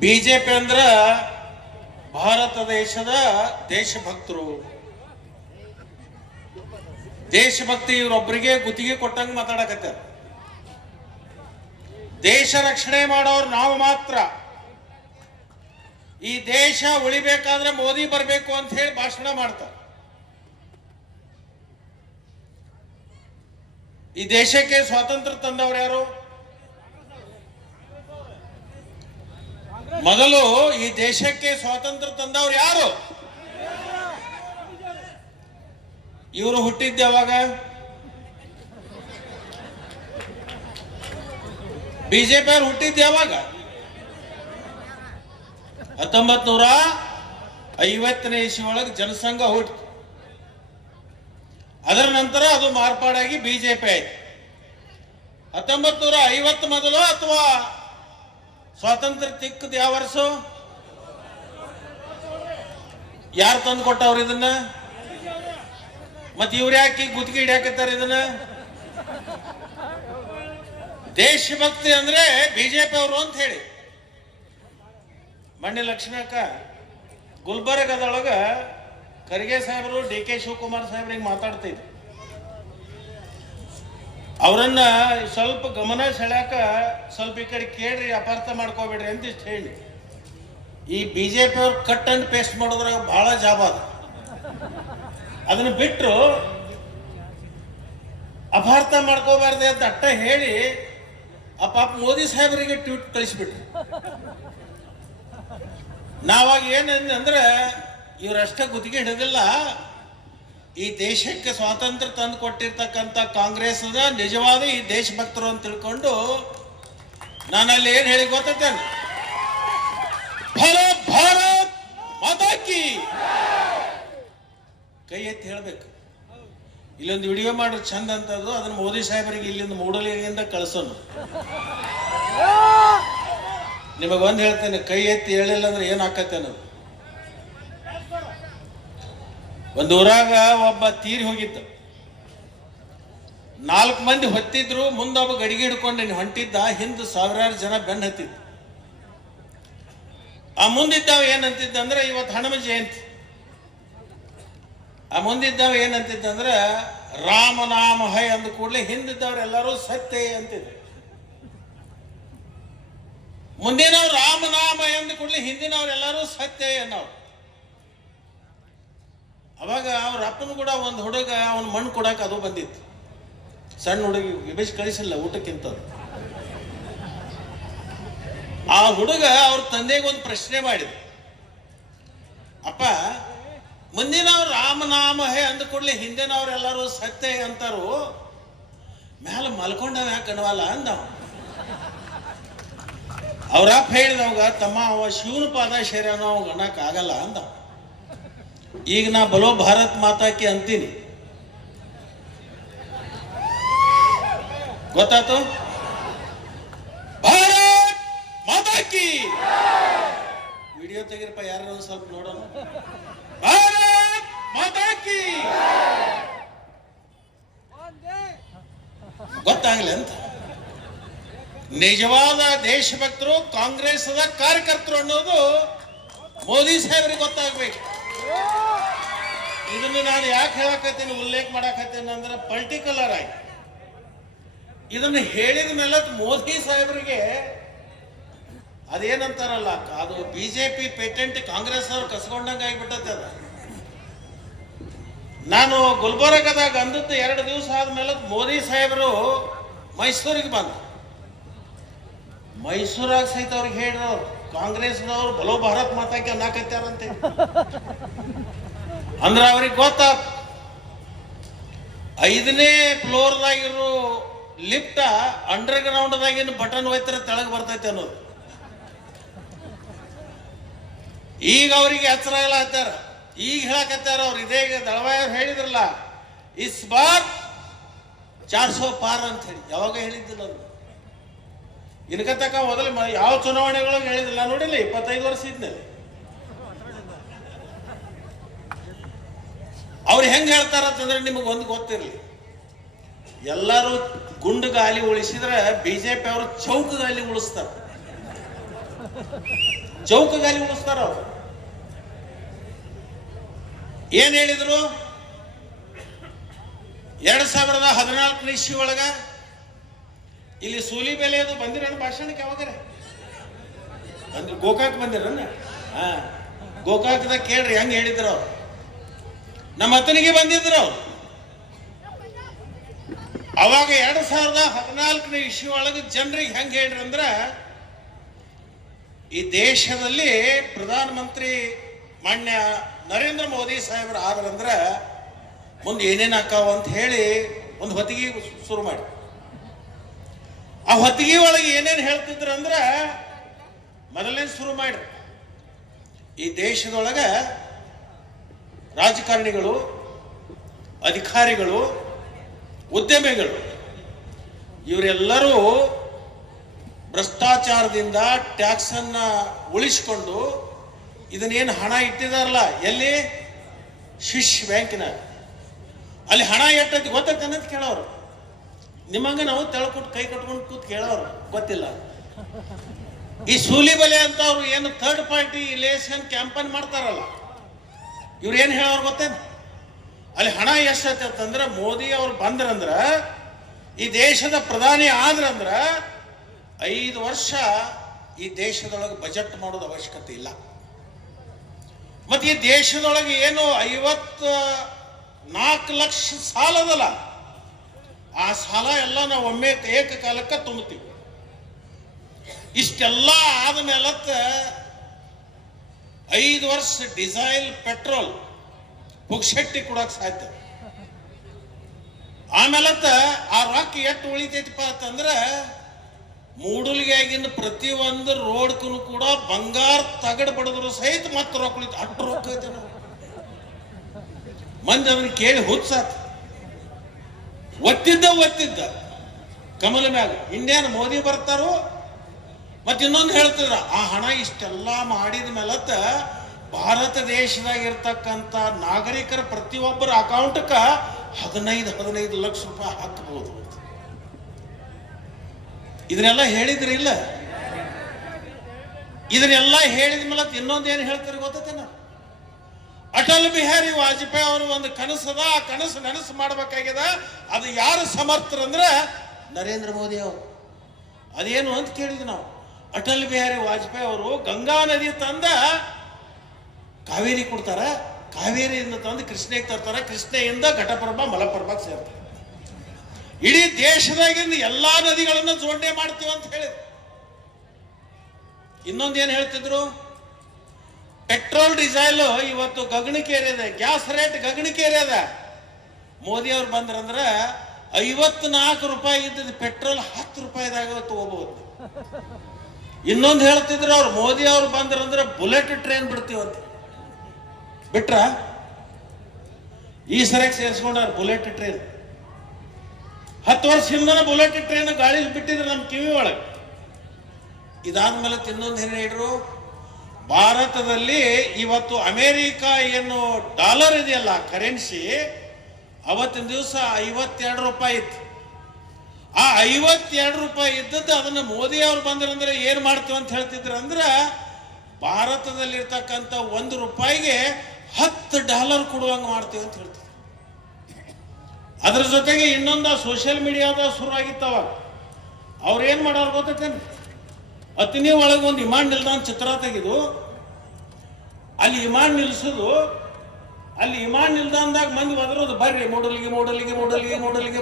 BJP ಅಂದ್ರೆ ಭಾರತ ದೇಶದ ದೇಶಭಕ್ತರು. ದೇಶಭಕ್ತಿ ಇವರೊಬ್ಬರಿಗೆ ಗುತ್ತಿಗೆ ಕೊಟ್ಟಂಗೆ ಮಾತಾಡಕತ್ತಾರ ದೇಶ ರಕ್ಷಣೆ ಮಾಡೋರು ನಾವು ಮಾತ್ರ. ಈ ದೇಶ ಉಳಿಬೇಕಾದ್ರೆ ಮೋದಿ ಬರಬೇಕು ಅಂತ ಹೇಳಿ ಭಾಷಣ ಮಾಡ್ತಾರೆ. ಈ ದೇಶಕ್ಕೆ ಸ್ವಾತಂತ್ರ್ಯ ತಂದವರು ಯಾರು? ಮೊದಲು ಈ ದೇಶಕ್ಕೆ ಸ್ವಾತಂತ್ರ್ಯ ತಂದವ್ರು ಯಾರು? ಇವರು ಹುಟ್ಟಿದ್ದೆ ಯಾವಾಗ? ಬಿಜೆಪಿ ಅವ್ರು ಹುಟ್ಟಿದ್ದೆ ಯಾವಾಗ? ಹತ್ತೊಂಬತ್ ನೂರ ಐವತ್ತನೇ ಇಸ್ವಿ ಒಳಗೆ ಜನಸಂಘ ಹುಟ್ಟಿತು ಅದರ ನಂತರ ಅದು ಮಾರ್ಪಾಡಾಗಿ ಬಿಜೆಪಿ ಆಯ್ತು. ಹತ್ತೊಂಬತ್ ನೂರ ಐವತ್ತು ಮೊದಲು ಅಥವಾ ಸ್ವಾತಂತ್ರ್ಯ ತಿಕ್ಕದ ಯಾವ ವರ್ಷ? ಯಾರು ತಂದು ಕೊಟ್ಟವ್ರು ಇದನ್ನ? ಮತ್ತೆ ಇವ್ರು ಯಾಕೆ ಗುತ್ತಿಗೆ ಹಿಡಿಯಾಕತ್ತಾರ ಇದನ್ನ? ದೇಶಭಕ್ತಿ ಅಂದ್ರೆ ಬಿಜೆಪಿ ಅವರು ಅಂತ ಹೇಳಿ. ಮಣ್ಣಿ ಅಕ್ಕ ಗುಲ್ಬರ್ಗದೊಳಗ ಖರ್ಗೆ ಸಾಹೇಬರು ಡಿ ಕೆ ಶಿವಕುಮಾರ್ ಸಾಹೇಬ್ರಿಗೆ ಮಾತಾಡ್ತಿದ್ರು. ಅವರನ್ನ ಸ್ವಲ್ಪ ಗಮನ ಸೆಳ್ಯಾಕ ಸ್ವಲ್ಪ ಈ ಕಡೆ ಕೇಳ್ರಿ, ಅಪಾರ್ಥ ಮಾಡ್ಕೋಬೇಡ್ರಿ ಅಂತ ಇಷ್ಟು ಹೇಳಿ. ಈ ಬಿ ಜೆ ಪಿ ಅವ್ರು ಕಟ್ ಅಂಡ್ ಪೇಸ್ಟ್ ಮಾಡೋದ್ರಾಗ ಬಹಳ ಜಾಬ್ ಅದ ಅದನ್ನ ಬಿಟ್ಟರು ಅಪಾರ್ಥ ಮಾಡ್ಕೋಬಾರ್ದೆ ಅಂತ ಅಟ್ಟ ಹೇಳಿ, ಆ ಪಾಪ ಮೋದಿ ಸಾಹೇಬರಿಗೆ ಟ್ವೀಟ್ ಕಳಿಸ್ಬಿಟ್ರು. ನಾವಾಗ ಏನಂದ್ರೆ ಇವರಷ್ಟೇ ಗುತ್ತಿಗೆ ಹಿಡಿದಿಲ್ಲ. ಈ ದೇಶಕ್ಕೆ ಸ್ವಾತಂತ್ರ್ಯ ತಂದು ಕೊಟ್ಟಿರ್ತಕ್ಕಂಥ ಕಾಂಗ್ರೆಸ್ನ ನಿಜವಾದ ಈ ದೇಶಭಕ್ತರು ಅಂತ ತಿಳ್ಕೊಂಡು ನಾನು ಅಲ್ಲಿ ಏನು ಹೇಳಿ ಗೊತ್ತೈತೇನೆ? ಭಾರತ್ ಭಾರತ್ ಮಾತಾಕಿ ಕೈ! ಎತ್ತಿ ಹೇಳ್ಬೇಕು. ಇಲ್ಲೊಂದು ವಿಡಿಯೋ ಮಾಡ್ರಿ ಚಂದ ಅಂತದ್ದು, ಅದನ್ನು ಮೋದಿ ಸಾಹೇಬರಿಗೆ ಇಲ್ಲಿಂದ ಮೂಡಲಿಯಿಂದ ಕಳಿಸೋನು. ನಿಮಗೆ ಒಂದು ಹೇಳ್ತೇನೆ, ಕೈ ಎತ್ತಿ ಹೇಳಿಲ್ಲ ಅಂದ್ರೆ ಏನು ಆಕತ್ತೆ ಅನ್ನೋದು ಒಂದು ಊರಾಗ ಒಬ್ಬ ತೀರಿ ಹೋಗಿದ್ದ. ನಾಲ್ಕು ಮಂದಿ ಹೊತ್ತಿದ್ರು, ಮುಂದೊಬ್ಬ ಗಡಿಗೆ ಹಿಡ್ಕೊಂಡು ಹೊಂಟಿದ್ದ, ಹಿಂದೆ ಸಾವಿರಾರು ಜನ ಬೆನ್ನು ಹತ್ತಿದ್ದ. ಆ ಮುಂದಿದ್ದಾವ ಏನಂತಿದ್ದ ಅಂದ್ರೆ, ಇವತ್ತು ಹನುಮ ಜಯಂತಿ. ಆ ಮುಂದಿದ್ದಾವ ಏನಂತಿದ್ದ ಅಂದ್ರೆ ರಾಮನಾಮ ಹೈ ಅಂದ ಕೂಡಲೇ ಹಿಂದಿದ್ದವ್ರೆಲ್ಲರೂ ಸತ್ಯ ಅಂತಿದ್ರು. ಮುಂದಿನವ್ರು ರಾಮನಾಮ ಎಂದು ಕೂಡಲೇ ಹಿಂದಿನವರೆಲ್ಲರೂ ಸತ್ಯ ಅನ್ನೋರು. ಅವಾಗ ಅವ್ರ ಅಪ್ಪನ ಕೂಡ ಒಂದು ಹುಡುಗ, ಅವನ ಮಣ್ಣು ಕೊಡಕ್ಕೆ ಅದು ಬಂದಿತ್ತು. ಸಣ್ಣ ಹುಡುಗಿ ವಿಭಜ್ ಕಳಿಸಿಲ್ಲ ಊಟಕ್ಕಿಂತ ಆ ಹುಡುಗ ಅವ್ರ ತಂದೆಗೆ ಒಂದು ಪ್ರಶ್ನೆ ಮಾಡಿದ ಅಪ್ಪ, ಮುಂದಿನವ್ರು ರಾಮನಾಮ ಹೇ ಅಂದ ಕೂಡಲೇ ಹಿಂದಿನವ್ರೆಲ್ಲರೂ ಸತ್ಯ ಅಂತಾರು. ಮ್ಯಾಲ ಮಲ್ಕೊಂಡವ ಯಾಕೆ ಅನ್ವಲ್ಲ ಅಂದ ಅವ್ರಪ್ಪ ಅವ್ರ ಹೇಳಿದವಾಗ, ತಮ್ಮ ಅವ ಶಿವನ ಪಾದ ಶೇರ್ಯಾನ ಅವಾಗ ಅನ್ನಕ್ಕಾಗಲ್ಲ ಅಂದ. ಈಗ ನಾ ಬಲೋ ಭಾರತ್ ಮಾತಾಕಿ ಅಂತೀನಿ. ಗೊತ್ತಾತು ಭಾರತ್ ಮಾತಾಕಿ! ವಿಡಿಯೋ ತೆಗಿರಪ್ಪ ಯಾರು ಸ್ವಲ್ಪ ನೋಡೋಣ. ಭಾರತ್ ಮಾತಾಕಿ! ಗೊತ್ತಾಗ್ಲಿ ಅಂತ. ನಿಜವಾದ ದೇಶಭಕ್ತರು ಕಾಂಗ್ರೆಸ್ದ ಕಾರ್ಯಕರ್ತರು ಅನ್ನೋದು ಮೋದಿ ಸಾಹೇಬ್ರಿಗೆ ಗೊತ್ತಾಗ್ಬೇಕು. ಇದನ್ನು ನಾನು ಯಾಕೆ ಹೇಳಕತ್ತೀನಿ, ಉಲ್ಲೇಖ ಮಾಡಕತ್ತೀನಿ ಅಂದ್ರೆ ಪರ್ಟಿಕ್ಯುಲರ್ ಆಗಿ. ಇದನ್ನ ಹೇಳಿದ ಮೇಲೆ ಮೋದಿ ಸಾಹೇಬರಿಗೆ ಅದೇನಂತಾರಲ್ಲ, ಅದು ಬಿಜೆಪಿ ಪೇಟೆಂಟ್ ಕಾಂಗ್ರೆಸ್ ಅವ್ರು ಕಸ್ಕೊಂಡಂಗೆ ಆಗಿಬಿಟ್ಟತ್ತೆ ಅದ. ನಾನು ಗುಲ್ಬರ್ಗದಾಗ ಅಂದದ್ದು ಎರಡು ದಿವಸ ಆದ್ಮೇಲೆ ಮೋದಿ ಸಾಹೇಬರು ಮೈಸೂರಿಗೆ ಬಂದ್ರು. ಮೈಸೂರಾಗ ಸಹಿತ ಅವ್ರಿಗೆ ಹೇಳಿದ್ರು ಕಾಂಗ್ರೆಸ್ನವ್ರು ಬಲೋ ಭಾರತ್ ಮಾತಾಕಿ ಅನ್ನಕತ್ಯಾರಂತೆ. ಅಂದ್ರೆ ಅವ್ರಿಗೆ ಗೊತ್ತಾತ್ ಐದನೇ ಫ್ಲೋರ್ದಾಗಿರೋ ಲಿಫ್ಟ ಅಂಡರ್ ಗ್ರೌಂಡ್ದಾಗಿನ ಬಟನ್ ಒಯ್ತಾರೆ ತೆಳಗ್ ಬರ್ತೈತೆ ಅನ್ನೋದು. ಈಗ ಅವರಿಗೆ ಎಲ್ಲ ಹತ್ತಾರ ಈಗ ಹೇಳಕತ್ತಾರ ಅವ್ರು, ಇದೇ ದಳವಾಯ ಹೇಳಿದ್ರಲ್ಲ ಇಸ್ ಬಾರ್ ಚಾರ್ ಸೋ ಪಾರ್ ಅಂತ ಹೇಳಿ. ಯಾವಾಗ ಹೇಳಿದ್ದಿಲ್ಲ ಅದು ಇನ್ಕತಕ್ಕ ಮೊದಲು ಯಾವ ಚುನಾವಣೆಗಳು ಹೇಳಿದಿಲ್ಲ ನೋಡಿಲ್ಲ, ಇಪ್ಪತ್ತೈದು ವರ್ಷ ಇದ್ನಲ್ಲಿ ಅವ್ರು ಹೆಂಗೆ ಹೇಳ್ತಾರ ಅಂತಂದ್ರೆ ನಿಮಗೆ ಒಂದು ಗೊತ್ತಿರಲಿ. ಎಲ್ಲರೂ ಗುಂಡು ಗಾಲಿ ಉಳಿಸಿದ್ರೆ ಬಿಜೆಪಿ ಅವರು ಚೌಕ ಗಾಲಿ ಉಳಿಸ್ತಾರೆ. ಚೌಕ ಗಾಲಿ ಉಳಿಸ್ತಾರ ಅವ್ರು. ಏನ್ ಹೇಳಿದ್ರು? ಎರಡ್ ಸಾವಿರದ ಹದಿನಾಲ್ಕನೇ ಇಶ್ಯೂ ಒಳಗ ಇಲ್ಲಿ ಸೂಲಿ ಬೆಲೆ ಅದು ಬಂದಿರ ಭಾಷಣಕ್ಕೆ ಯಾವಾಗ್ರೆ? ಬಂದ್ರು ಗೋಕಾಕ್ ಬಂದಿರ ಹಾ. ಗೋಕಾಕ್ದಾಗ ಕೇಳ್ರಿ, ಹೆಂಗ್ ಹೇಳಿದ್ರು ಅವ್ರು? ನಮ್ಮ ಅತ್ತನಿಗೆ ಬಂದಿದ್ರು ಅವಾಗ ಎರಡ್ ಸಾವಿರದ ಹದಿನಾಲ್ಕನೇ ಇಸ್ವಿ ಒಳಗೆ ಜನರಿಗೆ ಹೆಂಗೆ ಹೇಳ್ರಿ ಅಂದ್ರ, ಈ ದೇಶದಲ್ಲಿ ಪ್ರಧಾನಮಂತ್ರಿ ಮಾನ್ಯ ನರೇಂದ್ರ ಮೋದಿ ಸಾಹೇಬ್ರು ಆದ್ರಂದ್ರ ಮುಂದೆ ಏನೇನು ಹಾಕಾವ ಅಂತ ಹೇಳಿ ಒಂದು ಹೊತ್ತಿಗೆ ಶುರು ಮಾಡಿ. ಆ ಹೊತ್ತಿಗೆ ಒಳಗೆ ಏನೇನು ಹೇಳ್ತಿದ್ರು ಅಂದ್ರ ಮೊದಲೇ ಶುರು ಮಾಡ್ರಿ. ಈ ದೇಶದೊಳಗ ರಾಜಕಾರಣಿಗಳು, ಅಧಿಕಾರಿಗಳು, ಉದ್ಯಮಿಗಳು, ಇವರೆಲ್ಲರೂ ಭ್ರಷ್ಟಾಚಾರದಿಂದ ಟ್ಯಾಕ್ಸನ್ನು ಉಳಿಸ್ಕೊಂಡು ಇದನ್ನೇನು ಹಣ ಇಟ್ಟಿದಾರಲ್ಲ, ಎಲ್ಲಿ? ಶಿಶ್ ಬ್ಯಾಂಕಿನಾಗ. ಅಲ್ಲಿ ಹಣ ಎಟ್ಟೈತಿ ಗೊತ್ತೈತೆ ಅನ್ನೋದು ಕೇಳೋರು. ನಿಮ್ಮಂಗ ನಾವು ತೆಳ್ಕೊಟ್ಟು ಕೈ ಕಟ್ಕೊಂಡು ಕೂತ್ ಕೇಳೋರು, ಗೊತ್ತಿಲ್ಲ. ಈ ಸೂಲಿಬಲೆ ಅಂತವ್ರು ಏನು ಥರ್ಡ್ ಪಾರ್ಟಿ ಇಲೇಷನ್ ಕ್ಯಾಂಪನ್ ಮಾಡ್ತಾರಲ್ಲ ಇವ್ರು ಏನು ಹೇಳೋರು ಗೊತ್ತೇನು? ಅಲ್ಲಿ ಹಣ ಎಷ್ಟೈತೆ ಅಂತಂದ್ರೆ ಮೋದಿ ಅವ್ರು ಬಂದ್ರಂದ್ರ, ಈ ದೇಶದ ಪ್ರಧಾನಿ ಆದ್ರಂದ್ರೆ ಐದು ವರ್ಷ ಈ ದೇಶದೊಳಗೆ ಬಜೆಟ್ ಮಾಡೋದು ಅವಶ್ಯಕತೆ ಇಲ್ಲ. ಮತ್ತೆ ಈ ದೇಶದೊಳಗೆ ಏನು ಐವತ್ತ ನಾಲ್ಕು ಲಕ್ಷ ಸಾಲದಲ್ಲ, ಆ ಸಾಲ ಎಲ್ಲ ನಾವು ಒಮ್ಮೆ ಏಕಕಾಲಕ್ಕೆ ತುಂಬುತ್ತೀವಿ. ಇಷ್ಟೆಲ್ಲ ಆದ್ಮೇಲತ್ತ ಐದು ವರ್ಷ ಡಿಸೈಲ್ ಪೆಟ್ರೋಲ್ ಪುಕ್ಷೆಟ್ಟಿ ಕೊಡಕ್ ಸಾಧ್ಯ. ಆಮೇಲತ್ತ ಆ ರೊಕ್ಕ ಎಷ್ಟು ಉಳಿತೈತಿಪ್ಪ ಅಂತಂದ್ರೆ ಆಗಿನ ಪ್ರತಿಯೊಂದು ರೋಡ್ಕೂ ಕೂಡ ಬಂಗಾರ ತಗಡ್ ಬಡದ್ರು ಸಹಿತ ಮತ್ತೆ ರೊಕ್ಕ ಉಳಿತು ಅಷ್ಟು ರೊಕ್ಕ ಮಂದಿ ಅದನ್ನ ಕೇಳಿ ಹುಚ್ಚಾತ್. ಒತ್ತಿದ್ದ ಒತ್ತಿದ್ದ. ಕಮಲ ಮ್ಯಾಗ. ಇನ್ನೇನು ಮೋದಿ ಬರ್ತಾರೋ ಮತ್ತೆ ಇನ್ನೊಂದು ಹೇಳ್ತಿದ್ರ, ಆ ಹಣ ಇಷ್ಟೆಲ್ಲ ಮಾಡಿದ ಮೇಲತ್ತ ಭಾರತ ದೇಶದಾಗ ಇರ್ತಕ್ಕಂಥ ನಾಗರಿಕರ ಪ್ರತಿಯೊಬ್ಬರ ಅಕೌಂಟ್ಕ ಹದಿನೈದು ಹದಿನೈದು ಲಕ್ಷ ರೂಪಾಯಿ ಹಾಕಬಹುದು ಇದನ್ನೆಲ್ಲ ಹೇಳಿದ್ರಿ ಇಲ್ಲ? ಇದನ್ನೆಲ್ಲ ಹೇಳಿದ ಮೇಲೆ ಇನ್ನೊಂದು ಏನು ಹೇಳ್ತಾರೆ ಗೊತ್ತೇನ ಅಟಲ್ ಬಿಹಾರಿ ವಾಜಪೇಯಿ ಅವರು ಒಂದು ಕನಸದ ಆ ಕನಸು ನನಸು ಮಾಡಬೇಕಾಗ್ಯದ ಅದು ಯಾರು ಸಮರ್ಥರಂದ್ರೆ ನರೇಂದ್ರ ಮೋದಿ ಅವರು. ಅದೇನು ಅಂತ ಕೇಳಿದ್ವಿ ನಾವು. ಅಟಲ್ ಬಿಹಾರಿ ವಾಜಪೇಯಿ ಅವರು ಗಂಗಾ ನದಿ ತಂದ ಕಾವೇರಿ ಕೊಡ್ತಾರ. ಕಾವೇರಿಯಿಂದ ತಂದು ಕೃಷ್ಣೆಗೆ ತರ್ತಾರ. ಕೃಷ್ಣೆಯಿಂದ ಘಟಪ್ರಭಾ, ಮಲಪ್ರಭಾಗ್ ಸೇರ್ತಾರೆ. ಇಡೀ ದೇಶದಾಗಿಂದ ಎಲ್ಲಾ ನದಿಗಳನ್ನು ಜೋಡಣೆ ಮಾಡ್ತೀವಿ ಅಂತ ಹೇಳಿದ್ರು. ಇನ್ನೊಂದೇನು ಹೇಳ್ತಿದ್ರು? ಪೆಟ್ರೋಲ್, ಡೀಸೆಲ್ ಇವತ್ತು ಗಗನಕ್ಕೇರಿದೆ ಗ್ಯಾಸ್ ರೇಟ್ ಗಗನಕ್ಕೇರಿದೆ ಮೋದಿ ಅವ್ರು ಬಂದ್ರಂದ್ರೆ ಐವತ್ನಾಲ್ಕು ರೂಪಾಯಿ ಇದ್ದದ ಪೆಟ್ರೋಲ್ ಹತ್ತು ರೂಪಾಯಿದಾಗ ತಗೋಬಹುದು ಇನ್ನೊಂದು ಹೇಳ್ತಿದ್ರು ಅವ್ರು, ಮೋದಿ ಅವ್ರು ಬಂದ್ರಂದ್ರೆ ಬುಲೆಟ್ ಟ್ರೈನ್ ಬಿಡ್ತೀವಂತ ಬಿಟ್ರ? ಈ ಸರಿಯಾಗಿ ಸೇರಿಸ್ಕೊಂಡವ್ರು ಬುಲೆಟ್ ಟ್ರೈನ್. ಹತ್ತು ವರ್ಷ ಬುಲೆಟ್ ಟ್ರೈನ್ ಗಾಳಿ ಬಿಟ್ಟಿದ್ರು ನಮ್ಮ ಕಿವಿ ಒಳಗೆ. ಇದಾದ್ಮೇಲೆ ಇನ್ನೊಂದು ಏನು ಹೇಳಿದ್ರು ಭಾರತದಲ್ಲಿ ಇವತ್ತು ಅಮೇರಿಕ ಏನು ಡಾಲರ್ ಇದೆಯಲ್ಲ, ಕರೆನ್ಸಿ, ಅವತ್ತಿನ ದಿವಸ ಐವತ್ತೆರಡು ರೂಪಾಯಿ ಇತ್ತು. ಆ ಐವತ್ತೆರಡು ರೂಪಾಯಿ ಇದ್ದದ್ದು ಅದನ್ನ ಮೋದಿ ಅವ್ರು ಬಂದ್ರಂದ್ರೆ ಏನ್ ಮಾಡ್ತೀವಿ ಅಂತ ಹೇಳ್ತಿದ್ರು ಅಂದ್ರೆ, ಭಾರತದಲ್ಲಿರ್ತಕ್ಕಂಥ ಒಂದು ರೂಪಾಯಿಗೆ ಹತ್ತು ಡಾಲರ್ ಕೊಡುವಂಗೆ ಮಾಡ್ತೀವಿ ಅಂತ ಹೇಳ್ತಿದ್ರು. ಅದ್ರ ಜೊತೆಗೆ ಇನ್ನೊಂದು ಸೋಷಿಯಲ್ ಮೀಡಿಯಾದ ಶುರು ಆಗಿತ್ತವ ಅವ್ರು ಏನ್ ಮಾಡೋರು ಗೊತ್ತೈತೇನು ಅತಿನಿ ಒಳಗೆ ಒಂದು ವಿಮಾನ ನಿಲ್ದಾಣ ಚಿತ್ರ ತೆಗೆದು, ಅಲ್ಲಿ ವಿಮಾನ ನಿಲ್ಸೋದು, ಅಲ್ಲಿ ವಿಮಾನ ನಿಲ್ದಾಣದಾಗ ಮಂದಿ ಬದರೋದು ಬರ್ರಿ ಮೂಡಲಿಗೆ ಮೂಡಲಿಗೆ ಮೂಡಲಿಗೆ ಮೂಡಲಿಗೆ